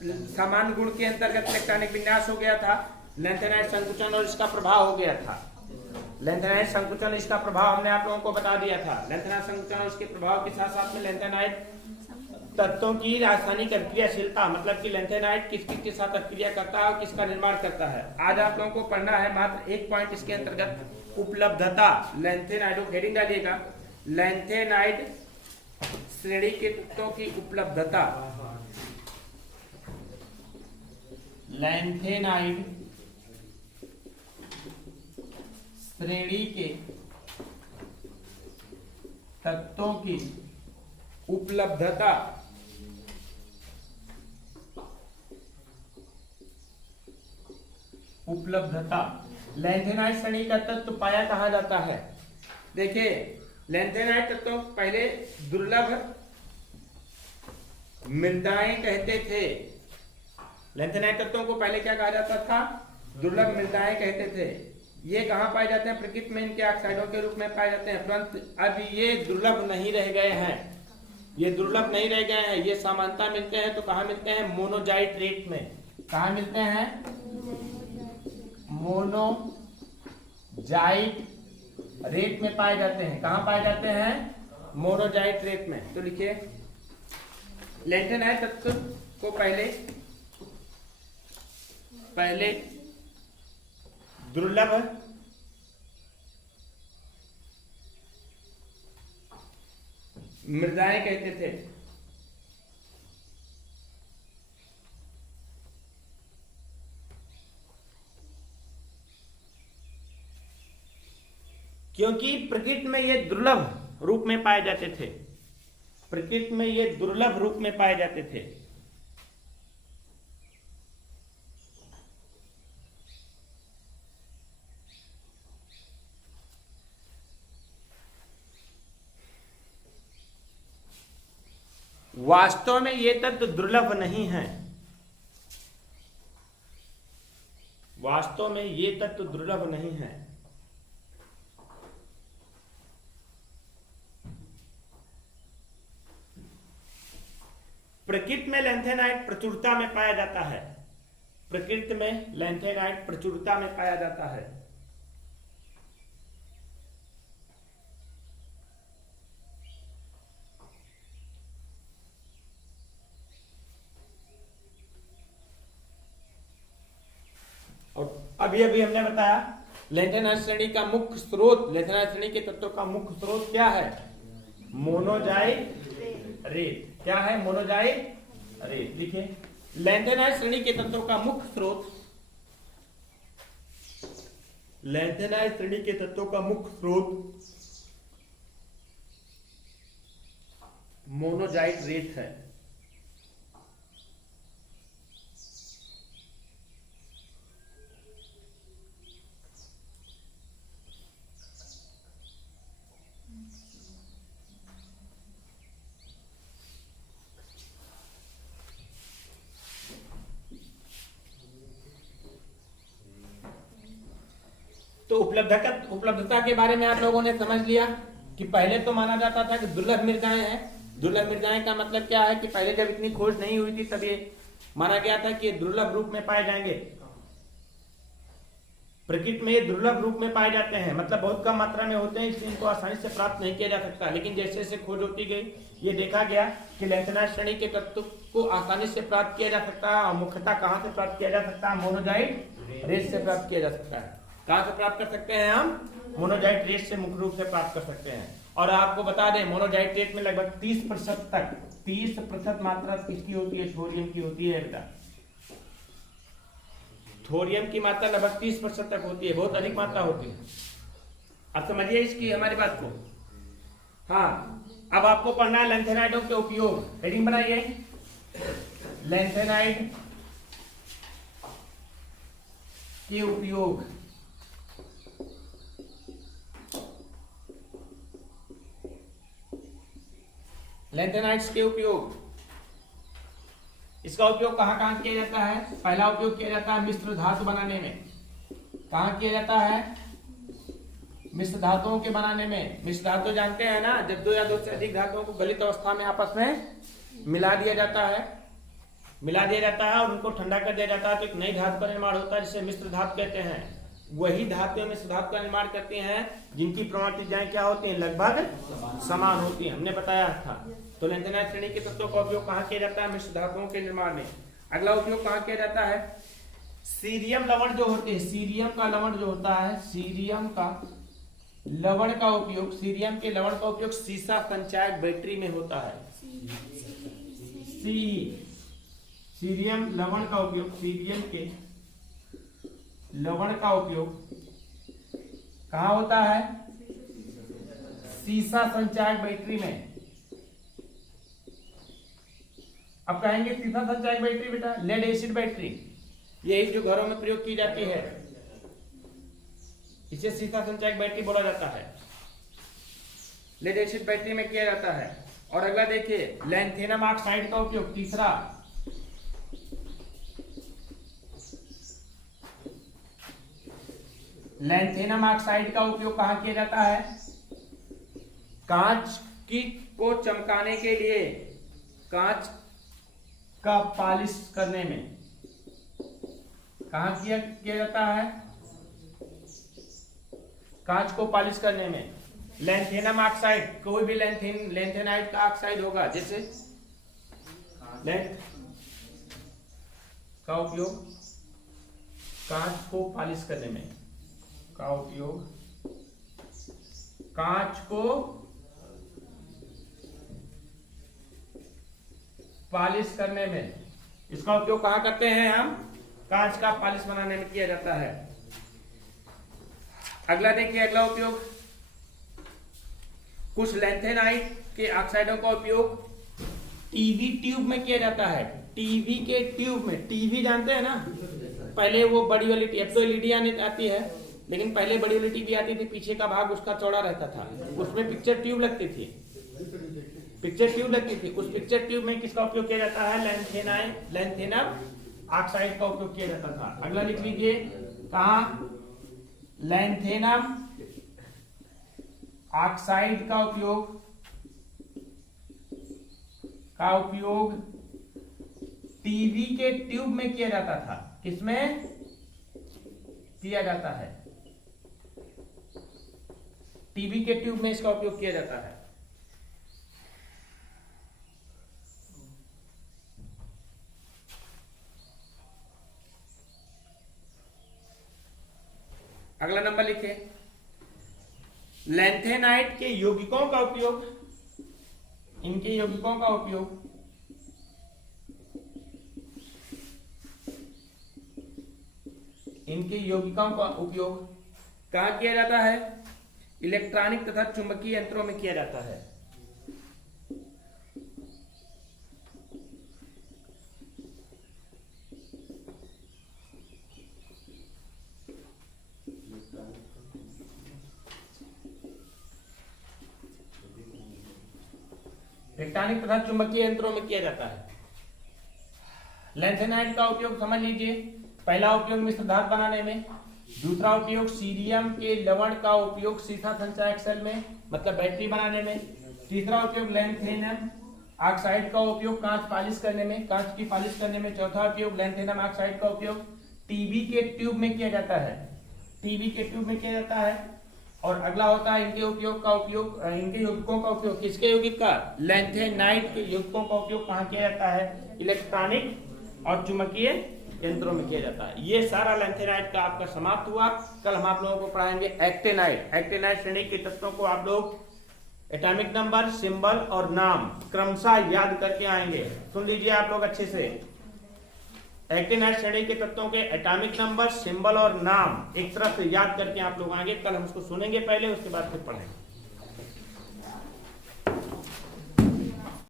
समान गुण के अंतर्गत इलेक्ट्रॉनिक विन्यास हो गया था, लैंथेनाइड संकुचन और इसका प्रभाव हो गया था। लैंथेनाइड संकुचन इसका प्रभाव हमने आप लोगों को बता दिया था। लैंथेनाइड संकुचन और इसके प्रभाव के साथ साथ में लैंथेनाइड तत्वों की रासायनिक अभिक्रियाशीलता, मतलब कि लैंथेनाइड किस किस के साथ अभिक्रिया करता है और किसका निर्माण करता है। आज आप लोगों को पढ़ना है मात्र एक पॉइंट इसके अंतर्गत, उपलब्धता। लैंथेनाइड हेडिंग डालिएगा, लैंथेनाइड श्रेणी के तत्वों की उपलब्धता। लैंथेनाइड श्रेणी के तत्वों की उपलब्धता। उपलब्धता लैंथेनाइड श्रेणी का तत्व पाया कहा जाता है। देखिए, लैंथेनाइड तत्व पहले दुर्लभ मृदाएं कहते थे। लैंथेनाइड तत्वों को पहले क्या कहा जाता था? दुर्लभ मृदाएं कहते थे। ये कहाँ पाए जाते हैं? प्रकृति में इनके ऑक्साइडों के रूप में पाए जाते हैं, परंतु अब ये दुर्लभ नहीं रह गए हैं। ये दुर्लभ नहीं रह गए हैं, ये सामान्यता मिलते हैं तो कहाँ मिलते हैं? मोनोजाइट रेट में। कहाँ मिलते हैं? मोनोजाइट रेट में पाए जाते हैं। कहाँ पाए जाते हैं? मोनोजाइट रेट में। तो लिखिए, लैंथेनाइड तत्व को पहले दुर्लभ मृदाएं कहते थे। क्योंकि प्रकृति में ये दुर्लभ रूप में पाए जाते थे। प्रकृति में ये दुर्लभ रूप में पाए जाते थे। वास्तव में ये तत्व दुर्लभ नहीं है। वास्तव में ये तत्व दुर्लभ नहीं है। प्रकृति में लैंथेनाइड प्रचुरता में पाया जाता है। प्रकृति में लैंथेनाइड प्रचुरता में पाया जाता है। और अभी हमने बताया लैंथेनाइड श्रेणी का मुख्य स्रोत, लैंथेनाइड श्रेणी के तत्वों का मुख्य स्रोत क्या है? मोनोजाइट रेत। क्या है? मोनोजाइट रेत। लिखिए, लैंथेनाइड श्रेणी के तत्वों का मुख्य स्रोत, लैंथेनाइड श्रेणी के तत्वों का मुख्य स्रोत मोनोजाइट रेत है। तो उपलब्धता के बारे में आप लोगों ने समझ लिया कि पहले तो माना जाता था कि दुर्लभ मृदाएं हैं। दुर्लभ मृदाएं का मतलब क्या है कि पहले जब इतनी खोज नहीं हुई थी तब ये माना गया था कि दुर्लभ रूप में पाए जाएंगे। प्रकृति में ये दुर्लभ रूप में पाए जाते हैं, मतलब बहुत कम मात्रा में होते हैं, इसलिए इनको आसानी से प्राप्त नहीं किया जा सकता। लेकिन जैसे जैसे खोज होती गई, ये देखा गया कि लैंथेनाइड श्रेणी के तत्व को आसानी से प्राप्त किया जा सकता है। और मुख्यतः कहाँ से प्राप्त किया जा सकता है? मोनोजाइट रेत से प्राप्त किया जा सकता है। कहां से प्राप्त कर सकते हैं हम? मोनोजाइट रेट से मुख्य रूप से प्राप्त कर सकते हैं। और आपको बता दें, मोनोजाइट रेट में लगभग 30% तक 30% मात्रा किसकी होती है? थोरियम की होती है बेटा। थोरियम की मात्रा लगभग 30% तक होती है, बहुत अधिक मात्रा होती है। अब समझिए इसकी हमारी बात को। हाँ, अब आपको पढ़ना है लैंथेनाइडों के उपयोग। हेडिंग बनाइए, लैंथेनाइड के उपयोग। लैंथेनाइड्स के उपयोग, इसका उपयोग कहाँ कहाँ किया जाता है? पहला उपयोग किया जाता है मिश्र धातु बनाने में। कहाँ किया जाता है? मिश्र धातुओं के बनाने में। मिश्र धातु जानते हैं ना, जब दो या दो से अधिक धातुओं को गलित अवस्था में आपस में मिला दिया जाता है मिला दिया जाता है और उनको ठंडा कर दिया जाता है, तो एक नई धातु का निर्माण होता है जिसे मिश्र धातु कहते हैं। वही धातुएं मिश्र धातु का निर्माण करती हैं जिनकी परमाणु त्रिज्याएं क्या होती हैं, लगभग समान होती हैं, हमने बताया था। तो लैंथेनाइड श्रेणी के तत्वों का उपयोग कहाँ किया जाता है, मिश्र धातुओं के निर्माण में। अगला उपयोग कहाँ किया जाता है, सीरियम लवण जो होते हैं, सीरियम का लवण जो होता है, सीरियम का लवण का उपयोग, सीरियम के लवण का उपयोग सीसा संचायक बैटरी में होता है। सीरियम लवण का उपयोग, सीरियम के लवण का उपयोग कहाँ होता है, सीसा संचायक बैटरी में। अब कहेंगे सीसा संचायक बैटरी बेटा, लेड एसिड बैटरी, यही जो घरों में प्रयोग की जाती है, इसे सीसा संचायक बैटरी बोला जाता है, लेड एसिड बैटरी में किया जाता है। और अगला देखिए लैंथेनम ऑक्साइड का उपयोग, तीसरा लैंथेनम ऑक्साइड का उपयोग कहाँ किया जाता है, कांच की को चमकाने के लिए, कांच का पॉलिश करने में कहाँ किया जाता है, कांच को पॉलिश करने में। लैंथेनम ऑक्साइड, कोई भी लैंथेनाइड का ऑक्साइड होगा, जैसे लैंथ का उपयोग कांच को पॉलिश करने में, का उपयोग कांच को पॉलिश करने में, इसका उपयोग कहाँ करते हैं हम, कांच का पॉलिश बनाने में किया जाता है। अगला देखिए, अगला उपयोग, कुछ लैंथेनाइड के ऑक्साइडों का उपयोग टीवी ट्यूब में किया जाता है। टीवी के ट्यूब में, टीवी जानते हैं ना, पहले वो बड़ी वाली, अब तो एलईडी आती है, लेकिन पहले बड़ी वाली टीवी आती थी, पीछे का भाग उसका चौड़ा रहता था, उसमें पिक्चर ट्यूब लगती थी, पिक्चर ट्यूब लगती थी। उस पिक्चर ट्यूब में किसका उपयोग किया जाता है, लैंथेनम ऑक्साइड का उपयोग किया जाता था। अगला लिख लीजिए, कहा लैंथेनम ऑक्साइड का उपयोग टीवी के ट्यूब में किया जाता था। किसमें किया जाता है, टीवी के ट्यूब में इसका उपयोग किया जाता है। अगला नंबर लिखे, लैंथेनाइड के यौगिकों का उपयोग, इनके यौगिकों का उपयोग कहाँ किया जाता है, इलेक्ट्रॉनिक तथा चुंबकीय यंत्रों में किया जाता है। इलेक्ट्रॉनिक तथा चुंबकीय यंत्रों में किया जाता है। लैंथेनाइड का उपयोग समझ लीजिए, पहला उपयोग मिश्र धातु बनाने में, दूसरा उपयोग सीरियम के लवण का उपयोग सीसा संचायक सेल में, मतलब बैटरी बनाने में, तीसरा उपयोग लैंथेनम ऑक्साइड का उपयोग कांच पॉलिश करने में, कांच की पॉलिश करने में, चौथा उपयोग लैंथेनम ऑक्साइड का उपयोग टीवी के ट्यूब में किया जाता है, टीवी के ट्यूब में किया जाता है। और अगला होता है इनके यौगिकों का उपयोग, किसके यौगिक का, लैंथेनाइड के यौगिकों का उपयोग कहाँ किया जाता है, इलेक्ट्रॉनिक और चुंबकीय यंत्रों में किया जाता है। ये सारा लैंथेनाइड का आपका समाप्त हुआ। कल हम आप लोगों को पढ़ाएंगे एक्टिनाइड। एक्टिनाइड श्रेणी के तत्वों को आप लोग एटॉमिक नंबर, सिंबल और नाम क्रमशः याद करके आएंगे। सुन लीजिए आप लोग अच्छे से, एक्टिनाइड श्रेणी के तत्वों के एटॉमिक नंबर, सिंबल और नाम एक तरह से याद करके आप लोग आएंगे। कल हम उसको सुनेंगे पहले, उसके बाद फिर पढ़ेंगे।